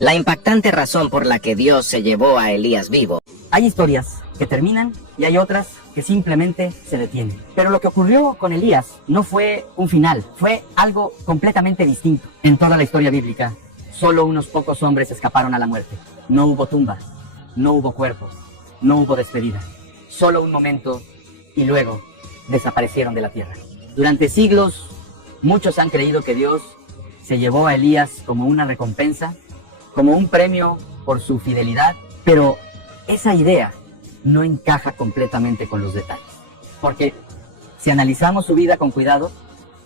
La impactante razón por la que Dios se llevó a Elías vivo. Hay historias que terminan y hay otras que simplemente se detienen. Pero lo que ocurrió con Elías no fue un final, fue algo completamente distinto. En toda la historia bíblica, solo unos pocos hombres escaparon a la muerte. No hubo tumba, no hubo cuerpos, no hubo despedida. Solo un momento y luego desaparecieron de la tierra. Durante siglos, muchos han creído que Dios se llevó a Elías como una recompensa, como un premio por su fidelidad, pero esa idea no encaja completamente con los detalles. Porque si analizamos su vida con cuidado,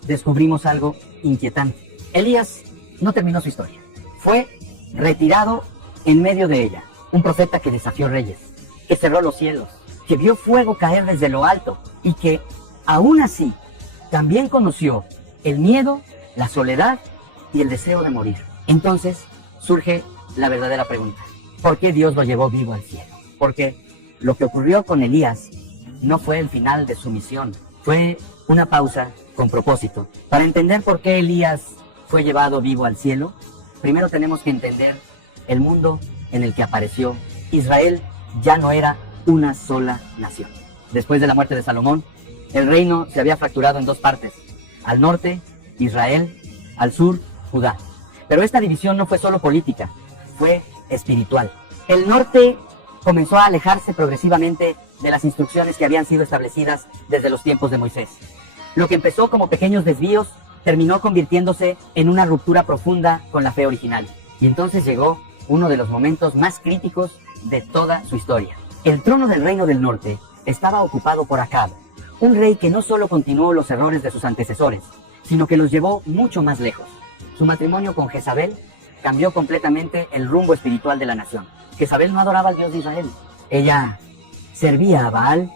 descubrimos algo inquietante. Elías no terminó su historia. Fue retirado en medio de ella. Un profeta que desafió reyes, que cerró los cielos, que vio fuego caer desde lo alto y que, aún así, también conoció el miedo, la soledad y el deseo de morir. Entonces surge la verdadera pregunta: ¿por qué Dios lo llevó vivo al cielo? Porque lo que ocurrió con Elías no fue el final de su misión, fue una pausa con propósito. Para entender por qué Elías fue llevado vivo al cielo, primero tenemos que entender el mundo en el que apareció. Israel ya no era una sola nación. Después de la muerte de Salomón, el reino se había fracturado en dos partes: al norte, Israel; al sur, Judá. Pero esta división no fue solo política, fue espiritual. El norte comenzó a alejarse progresivamente de las instrucciones que habían sido establecidas desde los tiempos de Moisés. Lo que empezó como pequeños desvíos terminó convirtiéndose en una ruptura profunda con la fe original. Y entonces llegó uno de los momentos más críticos de toda su historia. El trono del reino del norte estaba ocupado por Acab, un rey que no solo continuó los errores de sus antecesores, sino que los llevó mucho más lejos. Su matrimonio con Jezabel cambió completamente el rumbo espiritual de la nación. Jezabel no adoraba al Dios de Israel. Ella servía a Baal,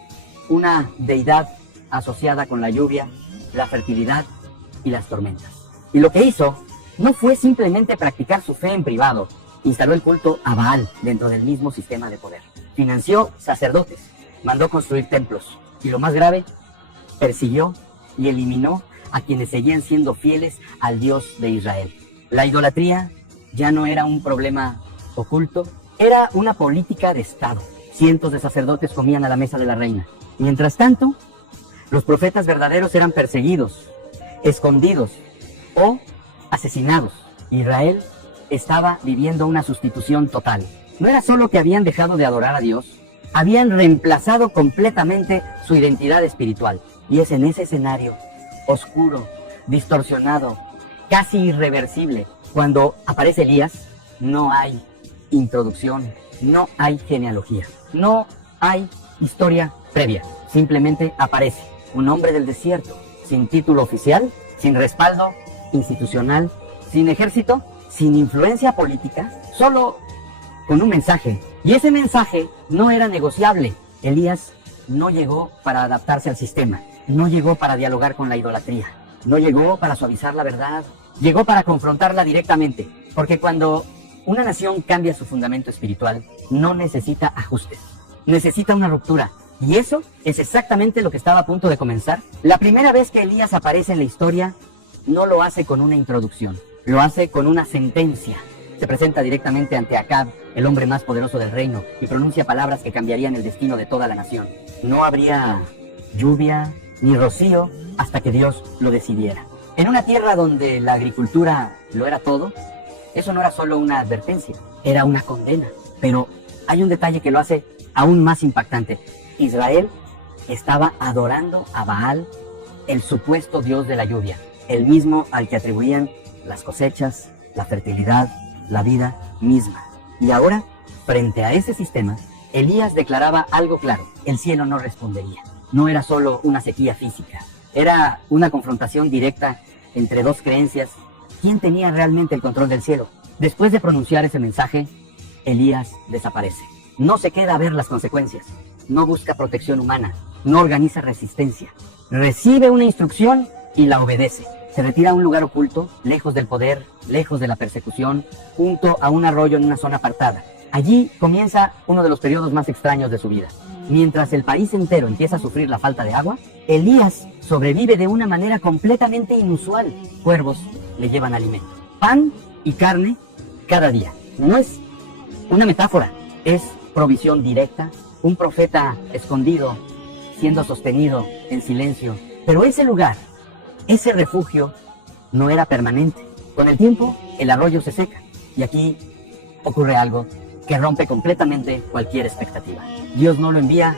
una deidad asociada con la lluvia, la fertilidad y las tormentas. Y lo que hizo no fue simplemente practicar su fe en privado. Instaló el culto a Baal dentro del mismo sistema de poder. Financió sacerdotes, mandó construir templos y, lo más grave, persiguió y eliminó a quienes seguían siendo fieles al Dios de Israel. La idolatría ya no era un problema oculto, era una política de Estado. Cientos de sacerdotes comían a la mesa de la reina. Mientras tanto, los profetas verdaderos eran perseguidos, escondidos o asesinados. Israel estaba viviendo una sustitución total. No era solo que habían dejado de adorar a Dios, habían reemplazado completamente su identidad espiritual. Y es en ese escenario oscuro, distorsionado, casi irreversible, cuando aparece Elías. No hay introducción, no hay genealogía, no hay historia previa. Simplemente aparece un hombre del desierto, sin título oficial, sin respaldo institucional, sin ejército, sin influencia política, solo con un mensaje. Y ese mensaje no era negociable. Elías no llegó para adaptarse al sistema, no llegó para dialogar con la idolatría, no llegó para suavizar la verdad, llegó para confrontarla directamente. Porque cuando una nación cambia su fundamento espiritual, no necesita ajustes, necesita una ruptura. Y eso es exactamente lo que estaba a punto de comenzar. La primera vez que Elías aparece en la historia, no lo hace con una introducción, lo hace con una sentencia. Se presenta directamente ante Acab, el hombre más poderoso del reino, y pronuncia palabras que cambiarían el destino de toda la nación. No habría lluvia ni rocío hasta que Dios lo decidiera. En una tierra donde la agricultura lo era todo, eso no era solo una advertencia, era una condena. Pero hay un detalle que lo hace aún más impactante. Israel estaba adorando a Baal, el supuesto dios de la lluvia, el mismo al que atribuían las cosechas, la fertilidad, la vida misma. Y ahora, frente a ese sistema, Elías declaraba algo claro: el cielo no respondería. No era solo una sequía física, era una confrontación directa entre dos creencias. ¿Quién tenía realmente el control del cielo? Después de pronunciar ese mensaje, Elías desaparece. No se queda a ver las consecuencias, no busca protección humana, no organiza resistencia. Recibe una instrucción y la obedece. Se retira a un lugar oculto, lejos del poder, lejos de la persecución, junto a un arroyo en una zona apartada. Allí comienza uno de los periodos más extraños de su vida. Mientras el país entero empieza a sufrir la falta de agua, Elías sobrevive de una manera completamente inusual. Cuervos le llevan alimento, pan y carne cada día. no es una metáfora, es provisión directa, un profeta escondido, siendo sostenido en silencio. Pero ese lugar, ese refugio, no era permanente. Con el tiempo, el arroyo se seca. Y aquí ocurre algo que rompe completamente cualquier expectativa. Dios no lo envía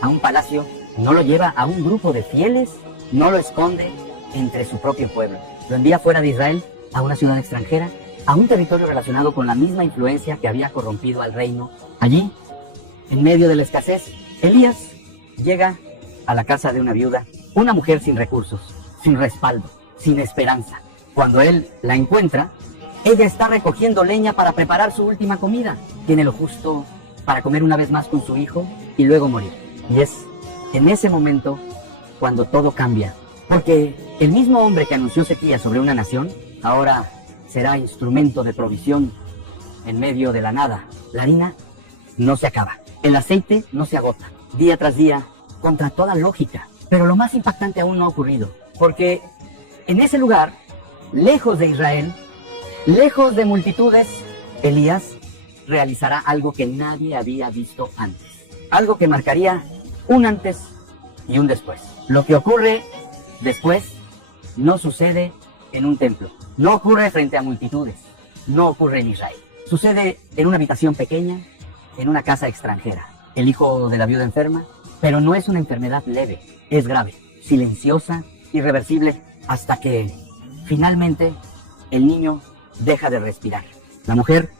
a un palacio, no lo lleva a un grupo de fieles, no lo esconde entre su propio pueblo. Lo envía fuera de Israel, a una ciudad extranjera, a un territorio relacionado con la misma influencia que había corrompido al reino. Allí, en medio de la escasez, Elías llega a la casa de una viuda, una mujer sin recursos, sin respaldo, sin esperanza. Cuando él la encuentra, ella está recogiendo leña para preparar su última comida. Tiene lo justo para comer una vez más con su hijo y luego morir. Y es en ese momento cuando todo cambia. Porque el mismo hombre que anunció sequía sobre una nación, ahora será instrumento de provisión en medio de la nada. La harina no se acaba. El aceite no se agota. Día tras día, contra toda lógica. Pero lo más impactante aún no ha ocurrido. Porque en ese lugar, lejos de Israel, lejos de multitudes, Elías realizará algo que nadie había visto antes. Algo que marcaría un antes y un después. Lo que ocurre después no sucede en un templo. No ocurre frente a multitudes. No ocurre en Israel. Sucede en una habitación pequeña, en una casa extranjera. El hijo de la viuda enferma, pero no es una enfermedad leve. Es grave, silenciosa, irreversible, hasta que finalmente el niño deja de respirar. La mujer,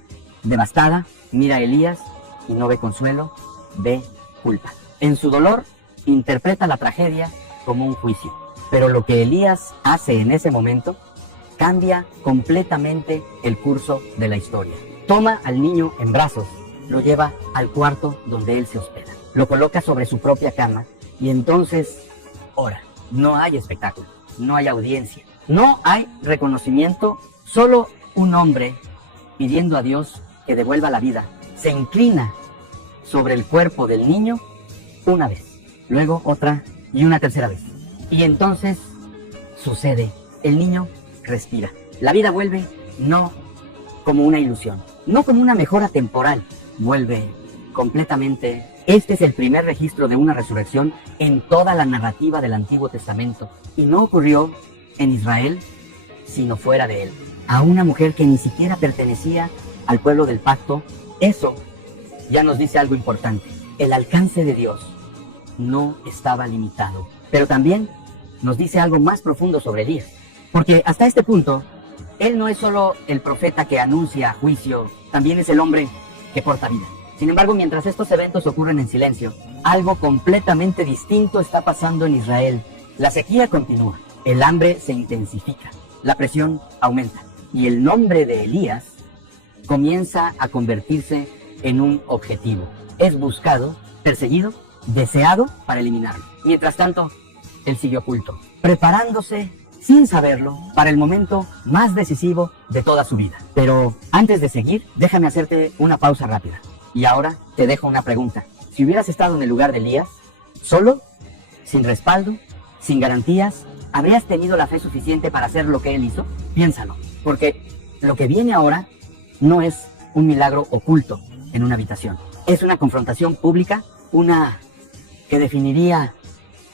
devastada, mira a Elías y no ve consuelo, ve culpa. En su dolor, interpreta la tragedia como un juicio. Pero lo que Elías hace en ese momento cambia completamente el curso de la historia. Toma al niño en brazos, lo lleva al cuarto donde él se hospeda. Lo coloca sobre su propia cama y entonces ora. No hay espectáculo, no hay audiencia, no hay reconocimiento, solo un hombre pidiendo a Dios que devuelva la vida. Se inclina sobre el cuerpo del niño una vez, luego otra y una tercera vez. Y entonces sucede, el niño respira. La vida vuelve no como una ilusión, no como una mejora temporal, vuelve completamente. Este es el primer registro de una resurrección en toda la narrativa del Antiguo Testamento. Y no ocurrió en Israel, sino fuera de él. A una mujer que ni siquiera pertenecía al pueblo del pacto. Eso ya nos dice algo importante. El alcance de Dios no estaba limitado. Pero también nos dice algo más profundo sobre Elías. Porque hasta este punto, él no es solo el profeta que anuncia juicio, también es el hombre que porta vida. Sin embargo, mientras estos eventos ocurren en silencio, algo completamente distinto está pasando en Israel. La sequía continúa, el hambre se intensifica, la presión aumenta y el nombre de Elías comienza a convertirse en un objetivo. Es buscado, perseguido, deseado para eliminarlo. Mientras tanto, él sigue oculto, preparándose sin saberlo para el momento más decisivo de toda su vida. Pero antes de seguir, déjame hacerte una pausa rápida. Y ahora te dejo una pregunta. Si hubieras estado en el lugar de Elías, solo, sin respaldo, sin garantías, ¿habrías tenido la fe suficiente para hacer lo que él hizo? Piénsalo, porque lo que viene ahora no es un milagro oculto en una habitación. Es una confrontación pública, una que definiría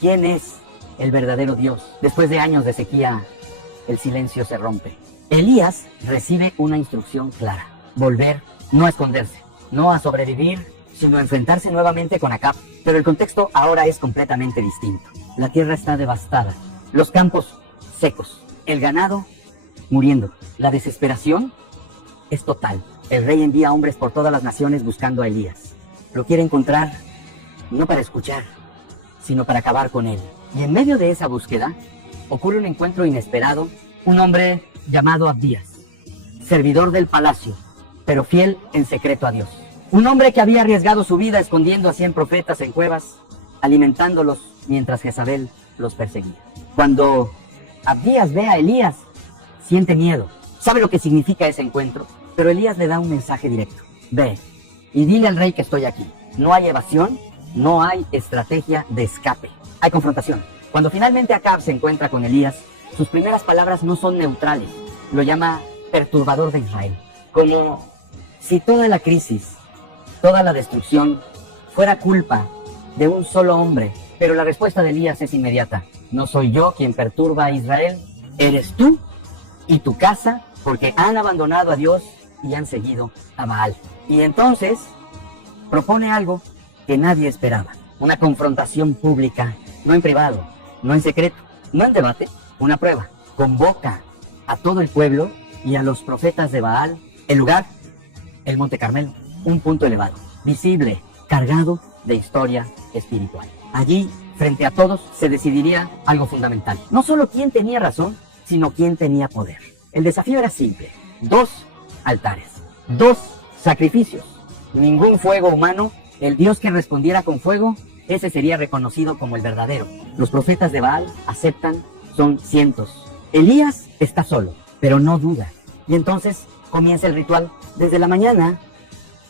quién es el verdadero Dios. Después de años de sequía, el silencio se rompe. Elías recibe una instrucción clara: volver, no esconderse. No a sobrevivir, sino a enfrentarse nuevamente con Acab. Pero el contexto ahora es completamente distinto. La tierra está devastada, los campos secos, el ganado muriendo. La desesperación es total. El rey envía hombres por todas las naciones buscando a Elías. Lo quiere encontrar no para escuchar, sino para acabar con él. Y en medio de esa búsqueda ocurre un encuentro inesperado. Un hombre llamado Abdías, servidor del palacio, pero fiel en secreto a Dios. Un hombre que había arriesgado su vida escondiendo a 100 profetas en cuevas, alimentándolos mientras Jezabel los perseguía. Cuando Abdías ve a Elías, siente miedo. Sabe lo que significa ese encuentro, pero Elías le da un mensaje directo. Ve y dile al rey que estoy aquí. No hay evasión, no hay estrategia de escape. Hay confrontación. Cuando finalmente Acab se encuentra con Elías, sus primeras palabras no son neutrales. Lo llama perturbador de Israel. Como Si toda la crisis, toda la destrucción fuera culpa de un solo hombre, pero la respuesta de Elías es inmediata. No soy yo quien perturba a Israel, eres tú y tu casa, porque han abandonado a Dios y han seguido a Baal. Y entonces propone algo que nadie esperaba, una confrontación pública, no en privado, no en secreto, no en debate, una prueba. Convoca a todo el pueblo y a los profetas de Baal. El lugar, el Monte Carmelo, un punto elevado, visible, cargado de historia espiritual. Allí, frente a todos, se decidiría algo fundamental. No solo quién tenía razón, sino quién tenía poder. El desafío era simple: 2 altares, 2 sacrificios, ningún fuego humano. El Dios que respondiera con fuego, ese sería reconocido como el verdadero. Los profetas de Baal aceptan, son cientos. Elías está solo, pero no duda. Y entonces comienza el ritual. Desde la mañana,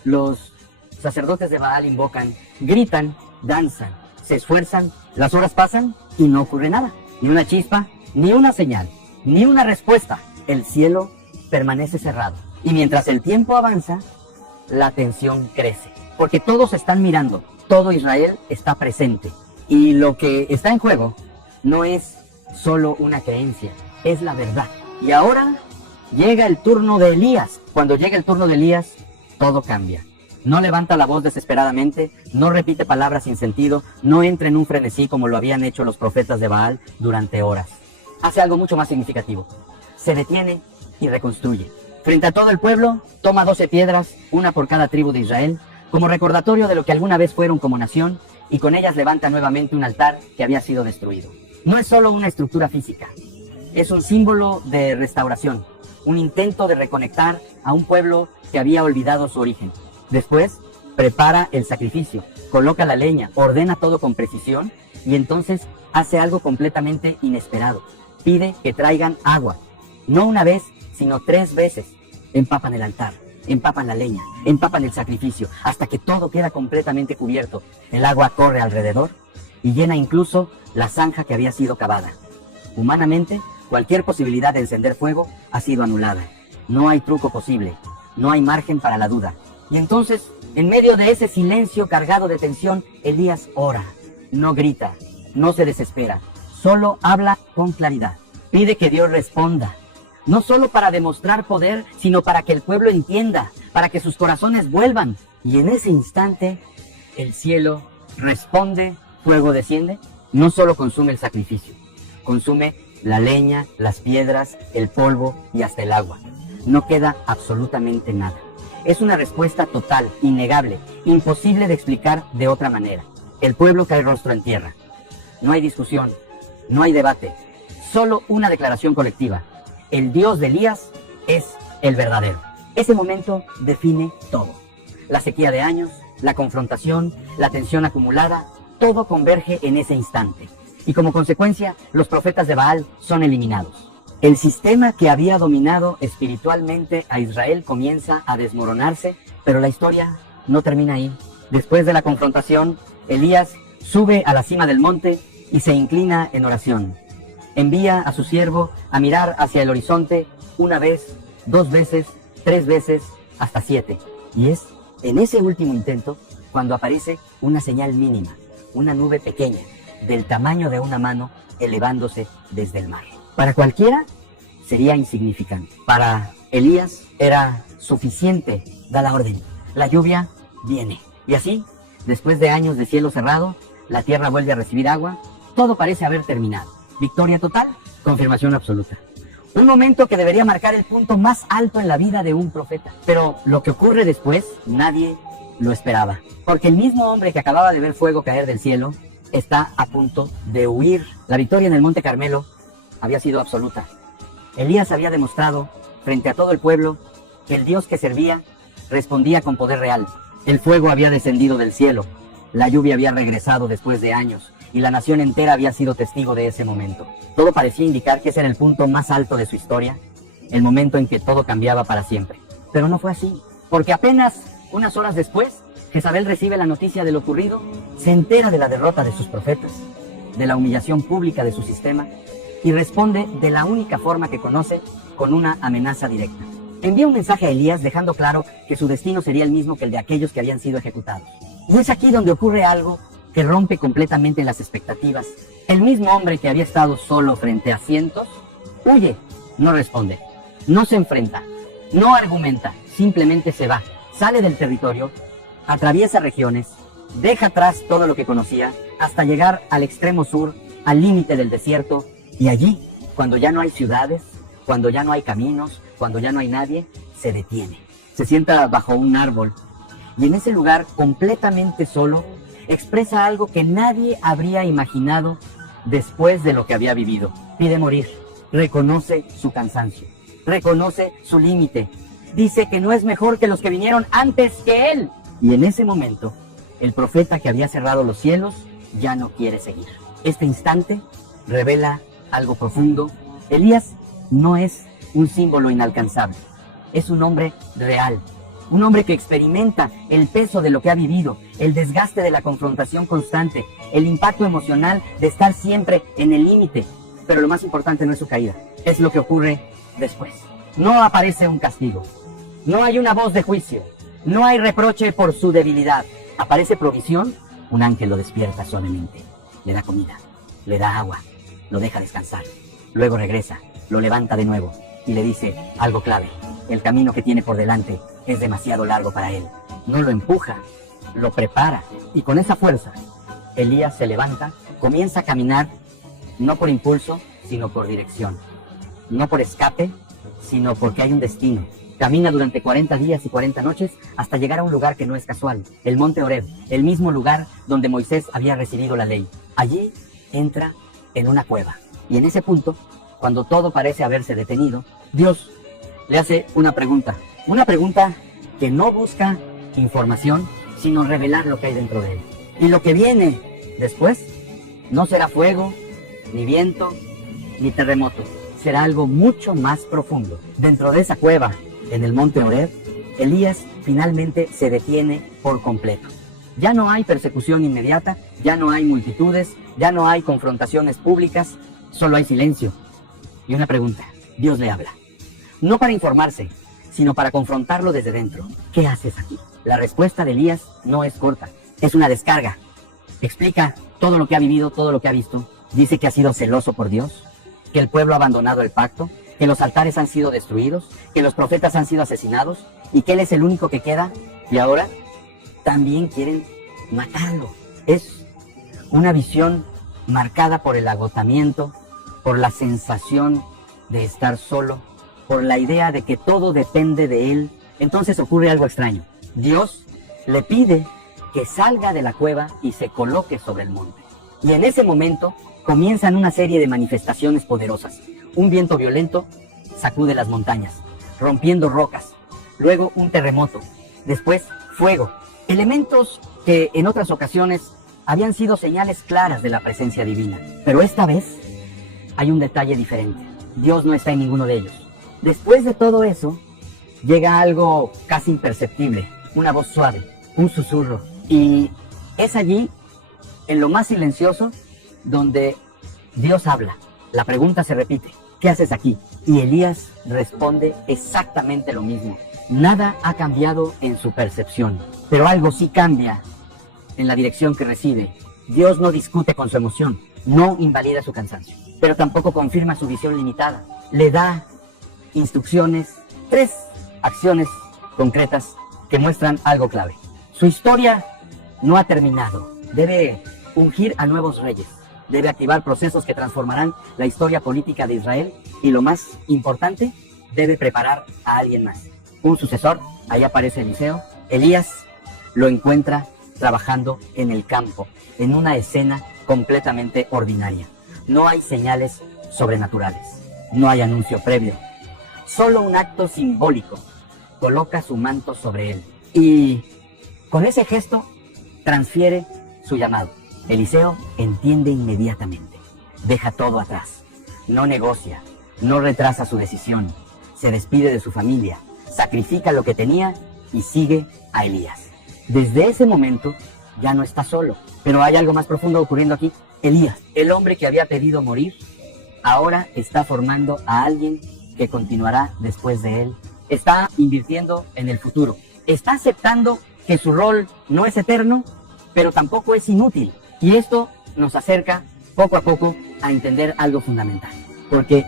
los sacerdotes de Baal invocan, gritan, danzan, se esfuerzan. Las horas pasan y no ocurre nada. Ni una chispa, ni una señal, ni una respuesta. El cielo permanece cerrado. Y mientras el tiempo avanza, la tensión crece. Porque todos están mirando, todo Israel está presente. Y lo que está en juego no es solo una creencia, es la verdad. Y ahora llega el turno de Elías. Cuando llega el turno de Elías, todo cambia. No levanta la voz desesperadamente, no repite palabras sin sentido, no entra en un frenesí como lo habían hecho los profetas de Baal durante horas. Hace algo mucho más significativo. Se detiene y reconstruye. Frente a todo el pueblo, toma 12 piedras, una por cada tribu de Israel, como recordatorio de lo que alguna vez fueron como nación, y con ellas levanta nuevamente un altar que había sido destruido. No es solo una estructura física, es un símbolo de restauración, un intento de reconectar a un pueblo que había olvidado su origen. Después, prepara el sacrificio, coloca la leña, ordena todo con precisión, y entonces hace algo completamente inesperado. Pide que traigan agua, no una vez, sino 3 veces. Empapan el altar, empapan la leña, empapan el sacrificio, hasta que todo queda completamente cubierto. El agua corre alrededor y llena incluso la zanja que había sido cavada. Humanamente, cualquier posibilidad de encender fuego ha sido anulada. No hay truco posible, no hay margen para la duda. Y entonces, en medio de ese silencio cargado de tensión, Elías ora, no grita, no se desespera, solo habla con claridad. Pide que Dios responda, no solo para demostrar poder, sino para que el pueblo entienda, para que sus corazones vuelvan. Y en ese instante, el cielo responde, fuego desciende, no solo consume el sacrificio, consume la leña, las piedras, el polvo y hasta el agua. No queda absolutamente nada. Es una respuesta total, innegable, imposible de explicar de otra manera. El pueblo cae rostro en tierra. No hay discusión, no hay debate, solo una declaración colectiva. El Dios de Elías es el verdadero. Ese momento define todo. La sequía de años, la confrontación, la tensión acumulada, todo converge en ese instante. Y como consecuencia, los profetas de Baal son eliminados. El sistema que había dominado espiritualmente a Israel comienza a desmoronarse, pero la historia no termina ahí. Después de la confrontación, Elías sube a la cima del monte y se inclina en oración. Envía a su siervo a mirar hacia el horizonte 1 vez, 2 veces, 3 veces, hasta 7. Y es en ese último intento cuando aparece una señal mínima, una nube pequeña, del tamaño de una mano, elevándose desde el mar. Para cualquiera sería insignificante. Para Elías era suficiente, da la orden. La lluvia viene. Y así, después de años de cielo cerrado, la tierra vuelve a recibir agua. Todo parece haber terminado. Victoria total, confirmación absoluta. Un momento que debería marcar el punto más alto en la vida de un profeta. Pero lo que ocurre después, nadie lo esperaba. Porque el mismo hombre que acababa de ver fuego caer del cielo, está a punto de huir. La victoria en el Monte Carmelo había sido absoluta. Elías había demostrado, frente a todo el pueblo, que el Dios que servía respondía con poder real. El fuego había descendido del cielo, la lluvia había regresado después de años, y la nación entera había sido testigo de ese momento. Todo parecía indicar que ese era el punto más alto de su historia, el momento en que todo cambiaba para siempre. Pero no fue así, porque apenas unas horas después, Jezabel recibe la noticia de lo ocurrido, se entera de la derrota de sus profetas, de la humillación pública de su sistema, y responde de la única forma que conoce, con una amenaza directa. envía un mensaje a Elías dejando claro que su destino sería el mismo que el de aquellos que habían sido ejecutados. Y es aquí donde ocurre algo que rompe completamente las expectativas. El mismo hombre que había estado solo frente a cientos, huye, no responde, no se enfrenta, no argumenta, simplemente se va, sale del territorio, atraviesa regiones, deja atrás todo lo que conocía, hasta llegar al extremo sur, al límite del desierto, y allí, cuando ya no hay ciudades, cuando ya no hay caminos, cuando ya no hay nadie, se detiene. Se sienta bajo un árbol, y en ese lugar, completamente solo, expresa algo que nadie habría imaginado después de lo que había vivido. Pide morir, reconoce su cansancio, reconoce su límite, dice que no es mejor que los que vinieron antes que él. Y en ese momento, el profeta que había cerrado los cielos ya no quiere seguir. Este instante revela algo profundo. Elías no es un símbolo inalcanzable, es un hombre real, un hombre que experimenta el peso de lo que ha vivido, el desgaste de la confrontación constante, el impacto emocional de estar siempre en el límite. Pero lo más importante no es su caída, es lo que ocurre después. No aparece un castigo, no hay una voz de juicio, no hay reproche por su debilidad. Aparece provisión, un ángel lo despierta suavemente, le da comida, le da agua, lo deja descansar, luego regresa, lo levanta de nuevo y le dice algo clave: el camino que tiene por delante es demasiado largo para él. No lo empuja, lo prepara, y con esa fuerza, Elías se levanta, comienza a caminar, no por impulso, sino por dirección, no por escape, sino porque hay un destino. Camina durante 40 días y 40 noches hasta llegar a un lugar que no es casual, el monte Horeb, el mismo lugar donde Moisés había recibido la ley. Allí entra en una cueva, y en ese punto, cuando todo parece haberse detenido, Dios le hace una pregunta que no busca información, sino revelar lo que hay dentro de él. Y lo que viene después no será fuego, ni viento, ni terremoto, será algo mucho más profundo. Dentro de esa cueva, en el monte Horeb, Elías finalmente se detiene por completo. Ya no hay persecución inmediata, ya no hay multitudes, ya no hay confrontaciones públicas, solo hay silencio y una pregunta. Dios le habla, no para informarse, sino para confrontarlo desde dentro. ¿Qué haces aquí? La respuesta de Elías no es corta, es una descarga. Explica todo lo que ha vivido, todo lo que ha visto. Dice que ha sido celoso por Dios, que el pueblo ha abandonado el pacto, que los altares han sido destruidos, que los profetas han sido asesinados y que él es el único que queda, y ahora también quieren matarlo. Es una visión marcada por el agotamiento, por la sensación de estar solo, por la idea de que todo depende de él. Entonces ocurre algo extraño. Dios le pide que salga de la cueva y se coloque sobre el monte. Y en ese momento comienzan una serie de manifestaciones poderosas. Un viento violento sacude las montañas, rompiendo rocas. Luego un terremoto. Después fuego. Elementos que en otras ocasiones habían sido señales claras de la presencia divina. Pero esta vez hay un detalle diferente. Dios no está en ninguno de ellos. Después de todo eso, llega algo casi imperceptible. Una voz suave, un susurro. Y es allí, en lo más silencioso, donde Dios habla. La pregunta se repite: ¿qué haces aquí? Y Elías responde exactamente lo mismo. Nada ha cambiado en su percepción, pero algo sí cambia en la dirección que recibe. Dios no discute con su emoción, no invalida su cansancio, pero tampoco confirma su visión limitada. Le da instrucciones, 3 acciones concretas que muestran algo clave. Su historia no ha terminado. Debe ungir a nuevos reyes. Debe activar procesos que transformarán la historia política de Israel. Y lo más importante, debe preparar a alguien más. Un sucesor. Ahí aparece Eliseo. Elías lo encuentra trabajando en el campo, en una escena completamente ordinaria. No hay señales sobrenaturales. No hay anuncio previo. Solo un acto simbólico. Coloca su manto sobre él. Y con ese gesto transfiere su llamado. Eliseo entiende inmediatamente. Deja todo atrás. No negocia. No retrasa su decisión. Se despide de su familia. Sacrifica lo que tenía y sigue a Elías. Desde ese momento ya no está solo. Pero hay algo más profundo ocurriendo aquí. Elías, el hombre que había pedido morir, ahora está formando a alguien que continuará después de él está invirtiendo en el futuro. Está aceptando que su rol no es eterno, pero tampoco es inútil. Y esto nos acerca poco a poco a entender algo fundamental. Porque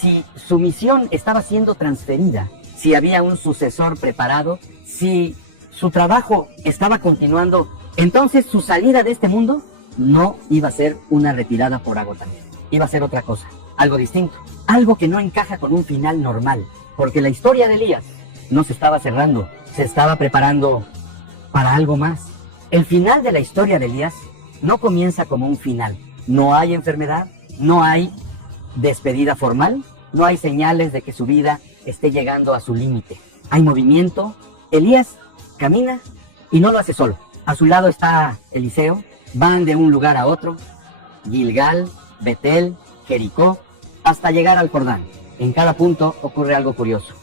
si su misión estaba siendo transferida, si había un sucesor preparado, si su trabajo estaba continuando, entonces su salida de este mundo no iba a ser una retirada por agotamiento. Iba a ser otra cosa, algo distinto, algo que no encaja con un final normal. Porque la historia de Elías no se estaba cerrando, se estaba preparando para algo más. El final de la historia de Elías no comienza como un final. No hay enfermedad, no hay despedida formal, no hay señales de que su vida esté llegando a su límite. Hay movimiento. Elías camina y no lo hace solo. A su lado está Eliseo. Van de un lugar a otro, Gilgal, Betel, Jericó, hasta llegar al Jordán. En cada punto ocurre algo curioso.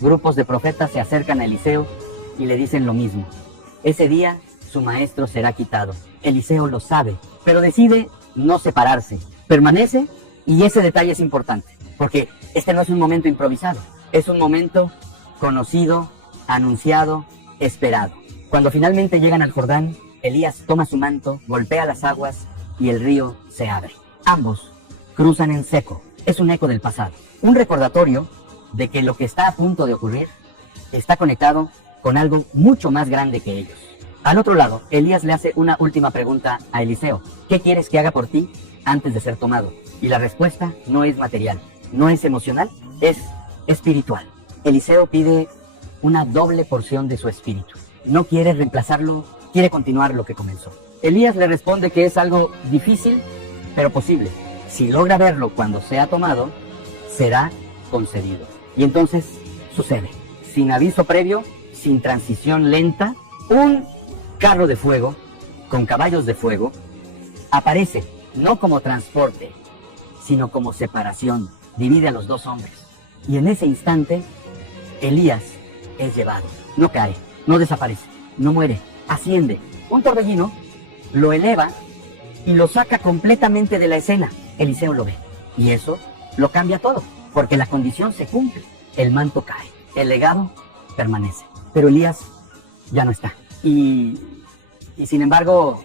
Grupos de profetas se acercan a Eliseo y le dicen lo mismo. Ese día su maestro será quitado. Eliseo lo sabe, pero decide no separarse. Permanece, y ese detalle es importante, porque este no es un momento improvisado. Es un momento conocido, anunciado, esperado. Cuando finalmente llegan al Jordán, Elías toma su manto, golpea las aguas y el río se abre. Ambos cruzan en seco. Es un eco del pasado. Un recordatorio de que lo que está a punto de ocurrir está conectado con algo mucho más grande que ellos. Al otro lado, Elías le hace una última pregunta a Eliseo. ¿Qué quieres que haga por ti antes de ser tomado? Y la respuesta no es material, no es emocional, es espiritual. Eliseo pide una doble porción de su espíritu. No quiere reemplazarlo, quiere continuar lo que comenzó. Elías le responde que es algo difícil, pero posible. Si logra verlo cuando sea tomado, será concedido. Y entonces sucede. Sin aviso previo, sin transición lenta, un carro de fuego con caballos de fuego aparece no como transporte, sino como separación. Divide a los dos hombres. Y en ese instante, Elías es llevado. No cae, no desaparece, no muere, asciende. Un torbellino lo eleva y lo saca completamente de la escena. Eliseo lo ve. Y eso lo cambia todo, porque la condición se cumple. El manto cae, el legado permanece. Pero Elías ya no está. Y sin embargo,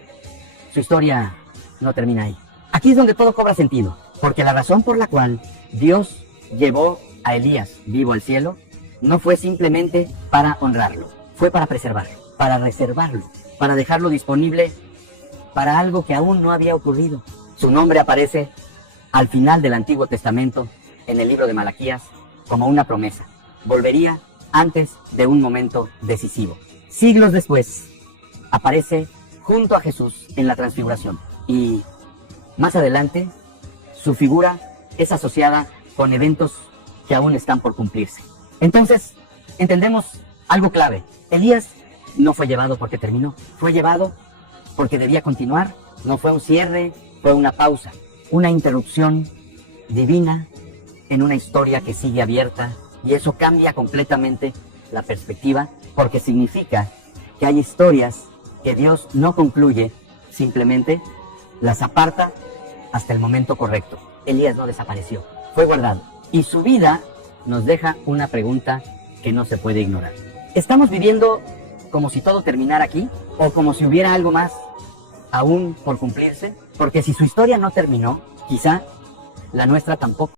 su historia no termina ahí. Aquí es donde todo cobra sentido, porque la razón por la cual Dios llevó a Elías vivo al cielo no fue simplemente para honrarlo, fue para preservarlo, para reservarlo, para dejarlo disponible para algo que aún no había ocurrido. Su nombre aparece al final del Antiguo Testamento, en el libro de Malaquías, como una promesa. Volvería antes de un momento decisivo. Siglos después, aparece junto a Jesús en la Transfiguración. Y más adelante, su figura es asociada con eventos que aún están por cumplirse. Entonces, entendemos algo clave. Elías no fue llevado porque terminó. Fue llevado porque debía continuar. No fue un cierre, fue una pausa. Una interrupción divina en una historia que sigue abierta. Y eso cambia completamente la perspectiva, porque significa que hay historias que Dios no concluye, simplemente las aparta hasta el momento correcto. Elías no desapareció, fue guardado. Y su vida nos deja una pregunta que no se puede ignorar. ¿Estamos viviendo como si todo terminara aquí? ¿O como si hubiera algo más aún por cumplirse? Porque si su historia no terminó, quizá la nuestra tampoco.